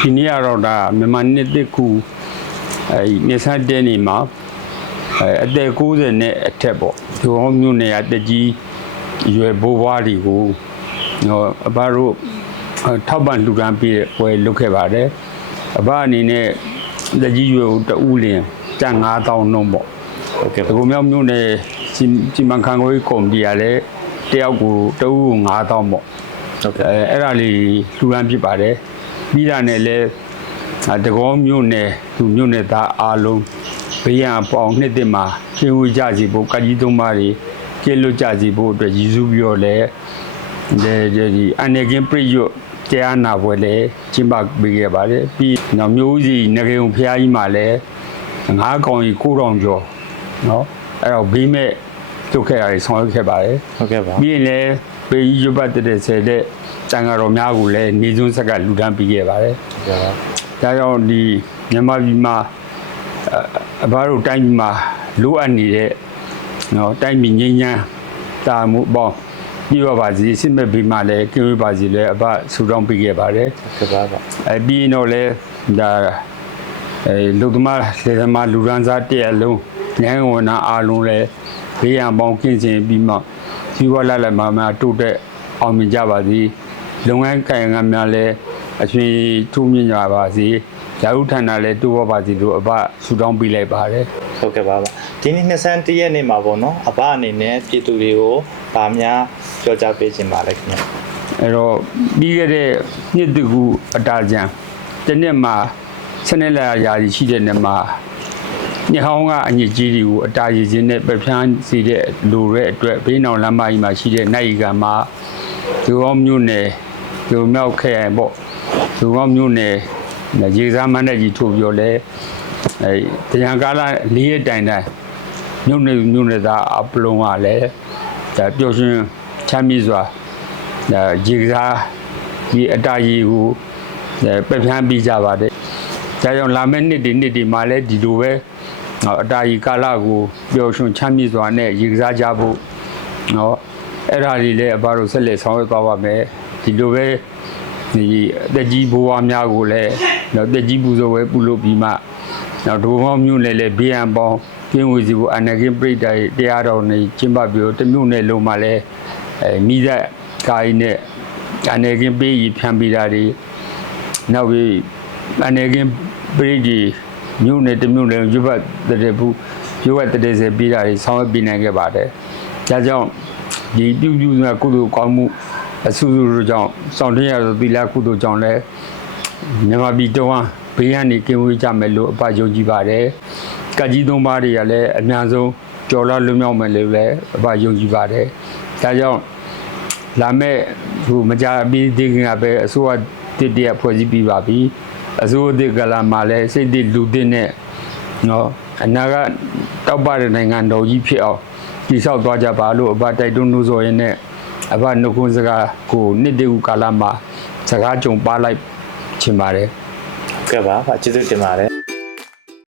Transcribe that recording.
ဒီနေ့ကတော့ဒါမြန်မာနှစ်တစ်ခုနေစားတဲ့နေမှာအသက်90နဲ့အထက်ပေါ့ဒီဟောမျိုးနယ်ကတက်ကြီးရွယ်ဘိုးဘွားတွေကိုအဘတို့ထောက်ပံ့လှူဒါန်းပေးတဲ့ပွဲလုပ်ခဲ့ပါတယ်အဘအနေနဲ့တက်ကြီးရွယ်ကိုတဦးလင်ကျပ်9000နှုန်းပေါ့ဟုတ်ကဲ့ဒီမြောက်မျိုးနယ်စီမံခန့်ခွဲကော်မတီကလည်းတယောက်ကိုတဦးကို9000ပေါ့ဟုတ်ကဲ့အဲ့ဒါလေးလှူဒါန်းဖြစ်ပါတယ်ပြီးတာနဲ့လည်းတကောမြို့နယ်သူမြို့နယ်သားအားလုံးဘေးရန်ပေါင်နှစ်တစ်မှာရှင်းဝကြစီဖို့ကကြီးသုံးပါးတွေကျေလွတ်ကြစီဖို့အတွက်ရည်စူးပြီးတော့လည်းဒီအနေကင်းပြည့်ရွတ်တရားနာပွဲလည်းကျင်းပပေးခဲ့ပါတယ်ပြီးနောက်မျိုးစီငရေုံဖျားကြီးမှာလည်း9ကောင်ကြီး9000ကျော်နော်အဲ့တော့ဘေးမဲ့တုတ်ခဲ့တာတွေဆောင်ရွက်ခဲ့ပါတယ်ဟုတ်ကဲ့ပါပြီးရင်လည်းဘေးရွတ်ပတ်တဲ့ဆယ်တဲ့တန်ဃာတော်များကိုလည်းနေစွန်းဆက်ကလူတန်းပေးခဲ့ပါတယ်ဟုတ်ကဲ့ပါဒါကြောင့်ဒီမြန်မာပြည်မှာအဘတို့တိုင်းပြည်မှာလိုအပ်နေတဲ့နော်တိုင်းပြည်ငြိမ်းချမ်းတာမှုပေါ့ပြီးတော့ပါစီစစ်မဲ့ပြီးမှလည်းကင်းဝေးပါစီလည်းအဘဆူတောင်းပေးခဲ့ပါတယ်ဟုတ်ကဲ့ပါပြီးတော့လည်းဒါလူသမားလေသမားလူရန်စားတဲ့လုံးညံဝန်နာအားလုံးလည်းဘေးရန်ပေါင်းကင်းစင်ပြီးမှဇီဝလာလည်းမတိုးတက်အောင်မြင်ကြပါစေလုပ်ငန်းကိုင်ငန်းများလည်းအချင်းထုံးမြင့်ကြပါစေဇာဥဌာနလည်းတိုးပေါ်ပါစေလို့အဘဆူတောင်းပေးလိုက်ပါတယ်ဟုတ်ကဲ့ပါဒီနေ့21ရက်နေ့မှာပေါ့နော်အဘအနေနဲ့ပြည်သူတွေကိုဗာများပြောကြားပေးခြင်းပါလဲခင်ဗျအဲ့တော့ပြီးခဲ့တဲ့နှစ်တကူအတာကြံတစ်နှစ်မှာ12လရာကြီးရှိတဲ့နှစ်မှာညဟောင်းကအညစ်ကြီးတွေကိုအတာရည်ခြင်းနဲ့ပဖြန်းစီတဲ့လူတွေအတွက်ဘေးနောင်လမ်းမကြီးမှာရှိတဲ့နိုင်ရီကမှာဒီဟောမျိုးနယ်ဒီမြောက်ခဲ့ရင်ပေါ့ဒီဟောမျိုးနယ်ရေစားမန်းတဲ့ကြီးထို့ပြောလဲတရားကာလ၄ရက်တိုင်မြို့နယ်သားအပလုံးကလည်းဒါပျော်ရွှင်ချမ်းမြေ့စွာဒါရေစားဒီအတာရီကိုပဖြန်းပြီးကြပါတယ်ဒါကြောင့်လာမယ့်နှစ်ဒီမှာလည်းဒီလိုပဲအတာရီကာလကိုပျော်ရွှင်ချမ်းမြေ့စွာနဲ့ရေစားကြဖို့နော်အဲ့ဒါတွေလည်းအဘတို့ဆက်လက်ဆောင်ရွက်သွားပါမယ်ဒီလိုပဲဒီတက်ကြီးဘိုးဘွားများကိုလည်းနော်တက်ကြီးပူဇော်ဝဲပြုလုပ်ပြီးမှနော်ဒိုမောင်းမြို့နယ်လည်းဘေးရန်ပေါင်းကင်းဝေစီဖို့အနာဂတ်ပြိတ္တာတရားတော်နေကျင်းပပြီးတော့တမြို့နယ်လုံးမှာလည်းမိသက်ကာယနဲ့အနာဂတ်ပေးရဖြန့်ပေးတာတွေနောက်ပြီးအနာဂတ်ပြိတ္တိမြို့နယ်တမြို့နယ်ရွတ်ပတ်တဲ့ဘူးရွတ်ပတ်တဲ့စေပေးတာတွေဆောင်ရွက်ပေးနိုင်ခဲ့ပါတယ်ဒါကြောင့်ဒီပြုစုကုသိုလ်ကောင်းမှုအဆူဆူတို့ကြောင့်စောင့်တင်းရသောသီလကုသိုလ်ကြောင့်လည်းမြန်မာပြည်တော်ဟာဘေးရန်နေကင်းဝေးကြမယ်လို့အပယုံကြည်ပါတယ်။ကကြီးသုံးပါးတွေကလည်းအများဆုံးကြော်လာလွတ်မြောက်မယ်လို့လည်းအပယုံကြည်ပါတယ်။ဒါကြောင့်လာမဲ့မကြာပြီးဒီကပဲအစိုးရတစ်တရဖွဲ့စည်းပြီးပါပြီ။အစိုးရတစ်ကလာမှာလည်းစိတ်တစ်လူတစ်နဲ့နော်အနာကတောက်ပတဲ့နိုင်ငံတော်ကြီးဖြစ်အောင်တည်ဆောက်သွားကြပါလို့အပတိုက်တွန်းလို့ဆိုရင်လည်းအဘနှုတ်ခွန်းစကားကိုနှစ်တကူကာလမှာစကားကြုံပါလိုက်ချင်ပါတယ်ကဲပါကျေးဇူးတင်ပါတယ်